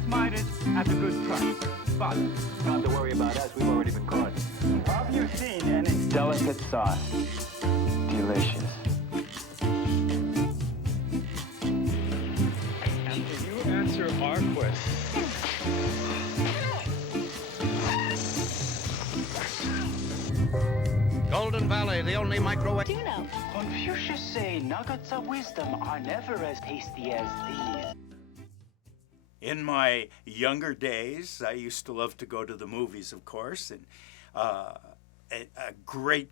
flat-minded at a good price. But not to worry about us, we've already been caught. have you seen any Delicate sauce. Delicious. And can you answer our question? Golden Valley, the only microwave. Do you know? Confucius say nuggets of wisdom are never as tasty as these. In my younger days, I used to love to go to the movies, of course, and a great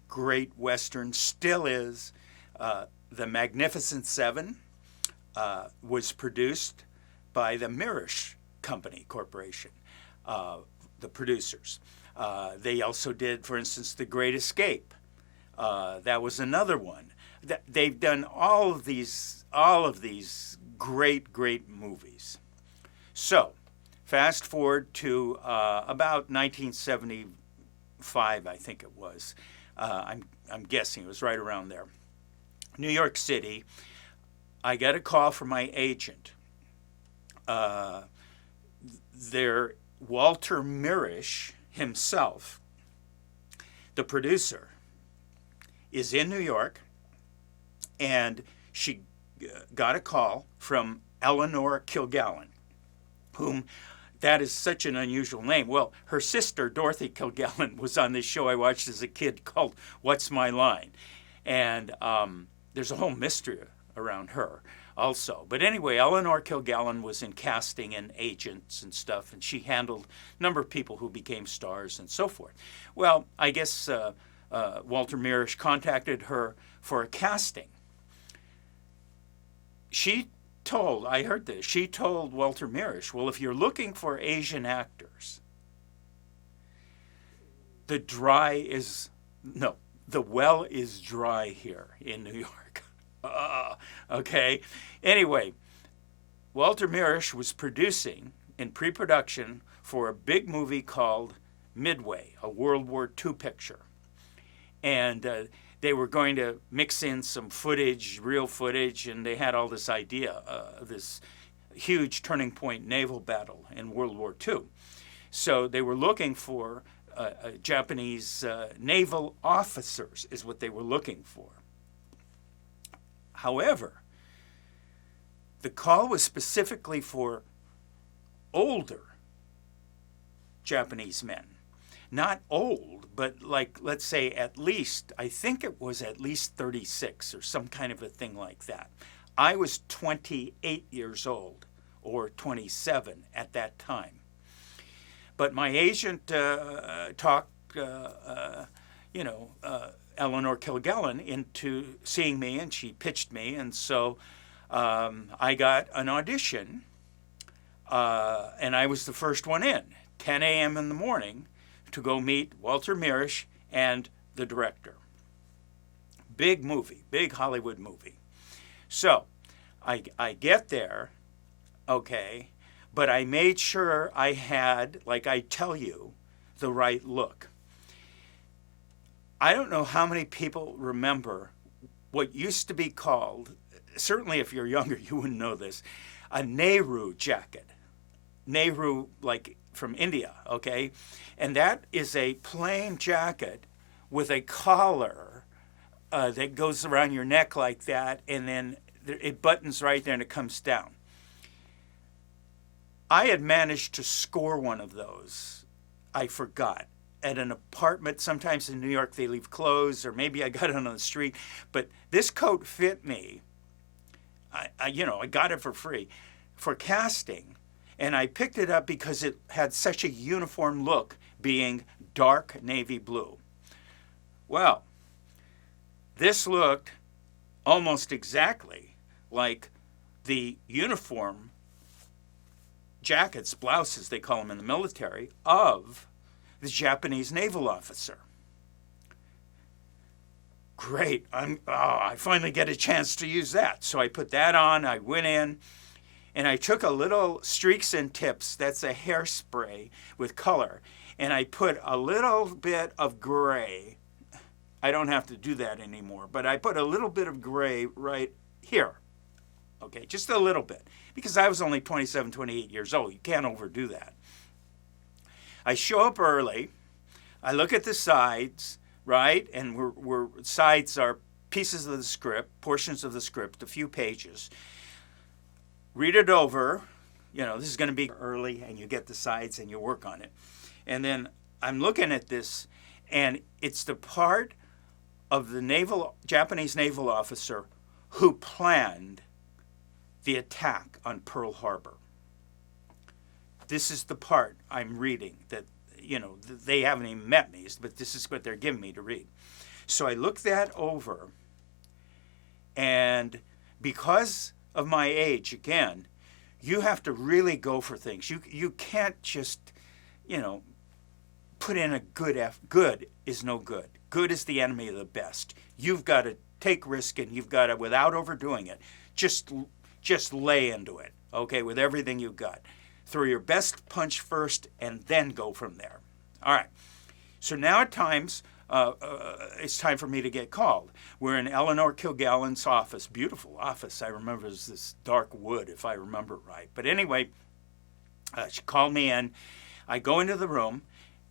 Western still is. The Magnificent Seven was produced by the Mirisch Company Corporation, the producers. They also did, for instance, The Great Escape. That was another one. They've done all of these great movies. So, fast forward to about 1975, I think it was. I'm guessing it was right around there. New York City. I got a call from my agent. Walter Mirisch himself, the producer, is in New York, and she got a call from Eleanor Kilgallen, whom, that is such an unusual name. Well, her sister, Dorothy Kilgallen, was on this show I watched as a kid called What's My Line? And there's a whole mystery around her also. But anyway, Eleanor Kilgallen was in casting and agents and stuff, and she handled a number of people who became stars and so forth. Well, I guess Walter Mirisch contacted her for a casting. She told Walter Mirisch, well, if you're looking for Asian actors, the well is dry here in New York. Okay. Anyway, Walter Mirisch was producing in pre-production for a big movie called Midway, a World War II picture. And they were going to mix in some footage, real footage, and they had all this idea, this huge turning point naval battle in World War II. So they were looking for Japanese naval officers is what they were looking for. However, the call was specifically for older Japanese men. Not old, but like, let's say I think it was at least 36 or some kind of a thing like that. I was 28 years old, or 27 at that time. But my agent talked, Eleanor Kilgallen into seeing me, and she pitched me, and so I got an audition, and I was the first one in, 10 a.m. in the morning, to go meet Walter Mirisch and the director. Big movie, big Hollywood movie. So I get there, okay, but I made sure I had, like I tell you, the right look. I don't know how many people remember what used to be called, certainly if you're younger, you wouldn't know this, a Nehru Jacket. Nehru, like from India, okay? And that is a plain jacket with a collar that goes around your neck like that, and then it buttons right there and it comes down. I had managed to score one of those. I forgot. At an apartment, sometimes in New York they leave clothes, or maybe I got it on the street, but this coat fit me. I got it for free for casting, and I picked it up because it had such a uniform look, being dark navy blue. Well, this looked almost exactly like the uniform jackets, blouses, they call them in the military, of the Japanese naval officer. Great, I finally get a chance to use that. So I put that on, I went in, and I took a little Streaks and Tips, that's a hairspray with color, and I put a little bit of gray. I don't have to do that anymore, but I put a little bit of gray right here, okay, just a little bit, because I was only 27, 28 years old. You can't overdo that. I show up early. I look at the sides, right? And sides are pieces of the script, portions of the script, a few pages. Read it over. You know, this is going to be early, and you get the sides and you work on it. And then I'm looking at this, and it's the part of the Japanese naval officer who planned the attack on Pearl Harbor. This is the part I'm reading that, you know, they haven't even met me, but this is what they're giving me to read. So I look that over, and because of my age, again, you have to really go for things. You can't just, you know, put in a good is no good. Good is the enemy of the best. You've got to take risk, and you've got to, without overdoing it, just lay into it, okay, with everything you've got. Throw your best punch first, and then go from there. All right. So now at times, it's time for me to get called. We're in Eleanor Kilgallen's office. Beautiful office. I remember it was this dark wood, if I remember right. But anyway, she called me in. I go into the room,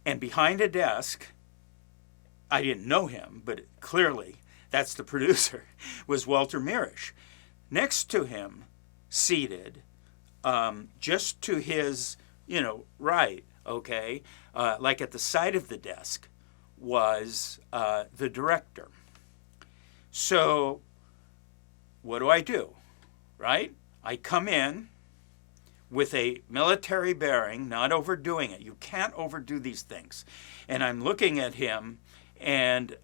and behind a desk, I didn't know him, but clearly that's the producer, was Walter Mirisch. Next to him, seated, just to his, you know, right, okay, like at the side of the desk, was the director. So what do? Right? I come in with a military bearing, not overdoing it. You can't overdo these things. And I'm looking at him and,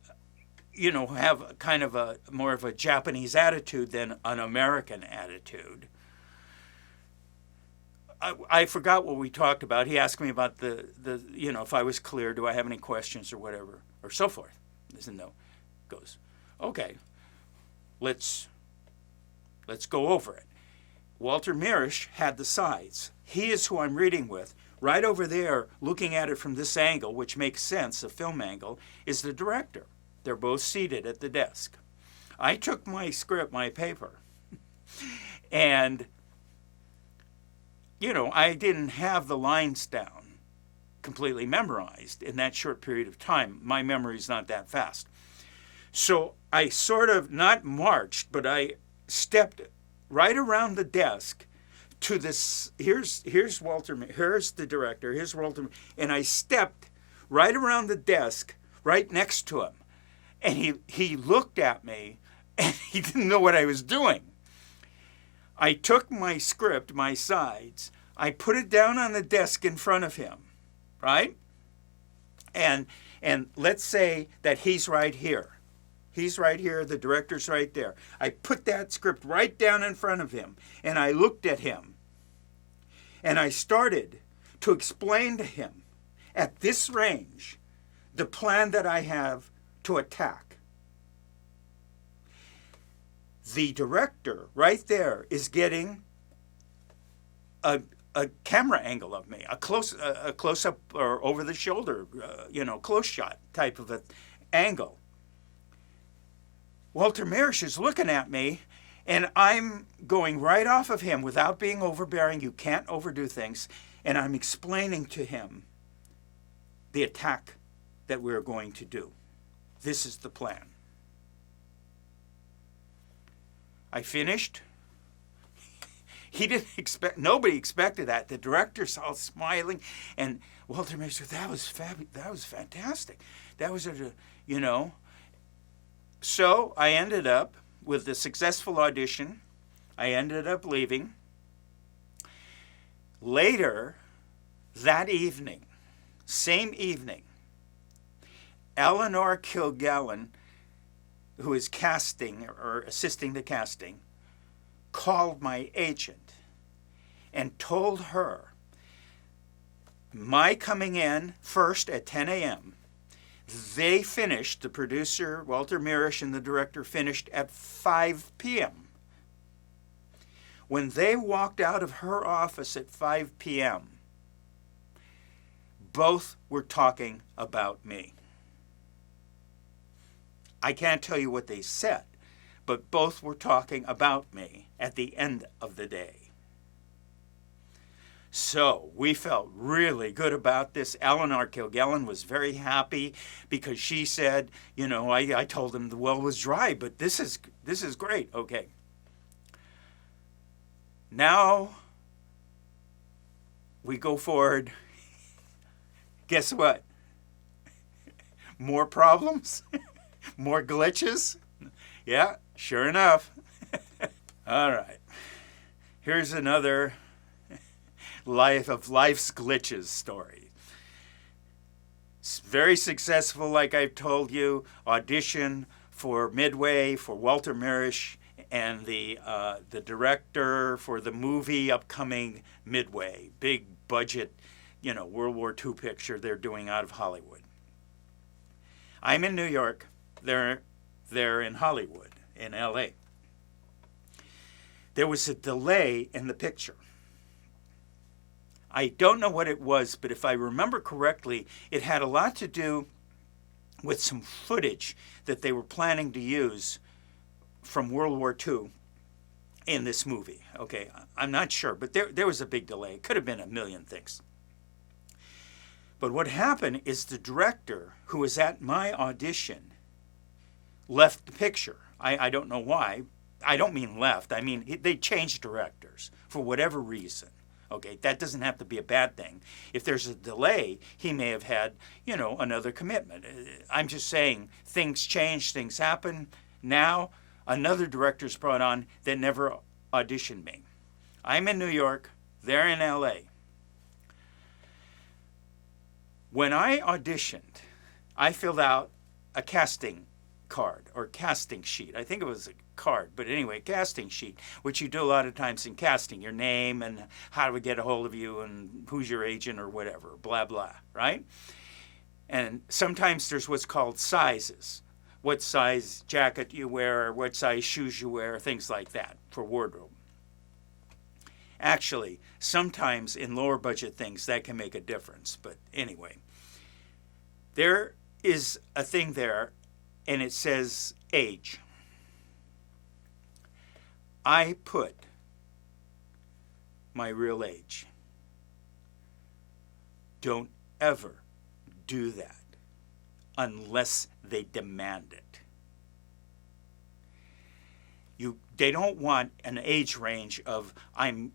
you know, have kind of a more of a Japanese attitude than an American attitude. I forgot what we talked about. He asked me about the you know, if I was clear, do I have any questions or whatever, or so forth. I said no. Goes, okay, let's go over it. Walter Mirisch had the sides. He is who I'm reading with. Right over there, looking at it from this angle, which makes sense, a film angle, is the director. They're both seated at the desk. I took my script, my paper, and, you know, I didn't have the lines down completely memorized in that short period of time. My memory's not that fast. So I sort of not marched, but I stepped right around the desk to this. Here's Walter. Here's the director. Here's Walter, and I stepped right around the desk, right next to him, and he looked at me, and he didn't know what I was doing. I took my script, my sides, I put it down on the desk in front of him, right? And let's say that he's right here. He's right here, the director's right there. I put that script right down in front of him, and I looked at him, and I started to explain to him, at this range, the plan that I have to attack. The director right there is getting a camera angle of me, a close-up or over the shoulder, you know, close shot type of an angle. Walter Mirisch is looking at me, and I'm going right off of him without being overbearing. You can't overdo things. And I'm explaining to him the attack that we're going to do. This is the plan. I finished. He didn't expect, nobody expected that. The director's all smiling, and Walter Mirisch said, that was fabulous, that was fantastic. That was, you know. So I ended up with a successful audition. I ended up leaving. Later that evening, same evening, Eleanor Kilgallen, who is casting or assisting the casting, called my agent and told her my coming in first at 10 a.m. They finished, the producer, Walter Mirisch, and the director finished at 5 p.m. When they walked out of her office at 5 p.m., both were talking about me. I can't tell you what they said, but both were talking about me at the end of the day. So we felt really good about this. Eleanor Kilgallen was very happy because she said, you know, I told him the well was dry, but this is great. Okay. Now we go forward. Guess what? More problems? More glitches? Yeah, sure enough. All right. Here's another life's glitches story. It's very successful, like I've told you. Audition for Midway for Walter Mirisch and the director for the movie upcoming Midway, big budget, you know, World War II picture they're doing out of Hollywood. I'm in New York. They're in Hollywood, in LA. There was a delay in the picture. I don't know what it was, but if I remember correctly, it had a lot to do with some footage that they were planning to use from World War II in this movie. Okay, I'm not sure, but there was a big delay. It could have been a million things. But what happened is the director who was at my audition left the picture. I don't know why. I don't mean left. I mean, they changed directors for whatever reason. Okay, that doesn't have to be a bad thing. If there's a delay, he may have had, you know, another commitment. I'm just saying things change, things happen. Now, another director's brought on that never auditioned me. I'm in New York, they're in LA. When I auditioned, I filled out a casting card or casting sheet. I think it was a card, but anyway, casting sheet, which you do a lot of times in casting, your name and how do we get a hold of you and who's your agent or whatever, blah, blah, right? And sometimes there's what's called sizes. What size jacket you wear, or what size shoes you wear, things like that for wardrobe. Actually, sometimes in lower budget things that can make a difference, but anyway. There is a thing there and it says age. I put my real age. Don't ever do that unless they demand it. They don't want an age range of I'm,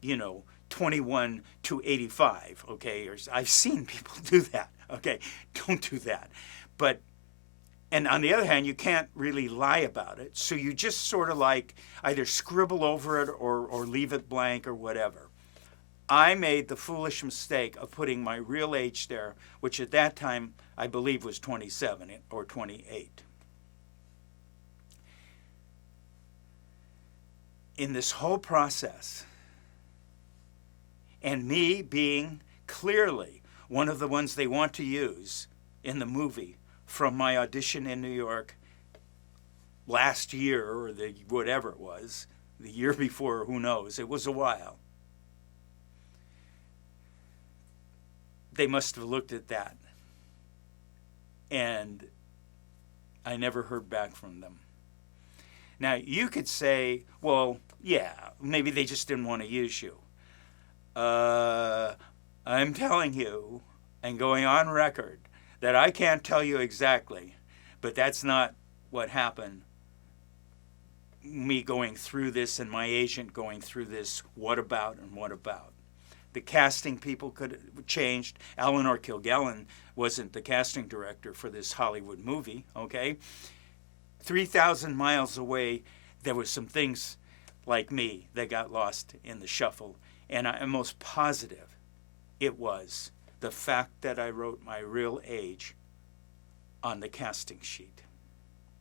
21 to 85, okay? Or I've seen people do that, okay? Don't do that. And on the other hand, you can't really lie about it. So you just sort of like either scribble over it or leave it blank or whatever. I made the foolish mistake of putting my real age there, which at that time I believe was 27 or 28. In this whole process, and me being clearly one of the ones they want to use in the movie from my audition in New York last year, or whatever it was, the year before, who knows, it was a while. They must have looked at that, and I never heard back from them. Now, you could say, well, yeah, maybe they just didn't want to use you. I'm telling you, and going on record, that I can't tell you exactly, but that's not what happened. Me going through this and my agent going through this, what about and what about. The casting people could have changed. Eleanor Kilgallen wasn't the casting director for this Hollywood movie, okay? 3,000 miles away, there was some things like me that got lost in the shuffle, and I'm most positive it was the fact that I wrote my real age on the casting sheet.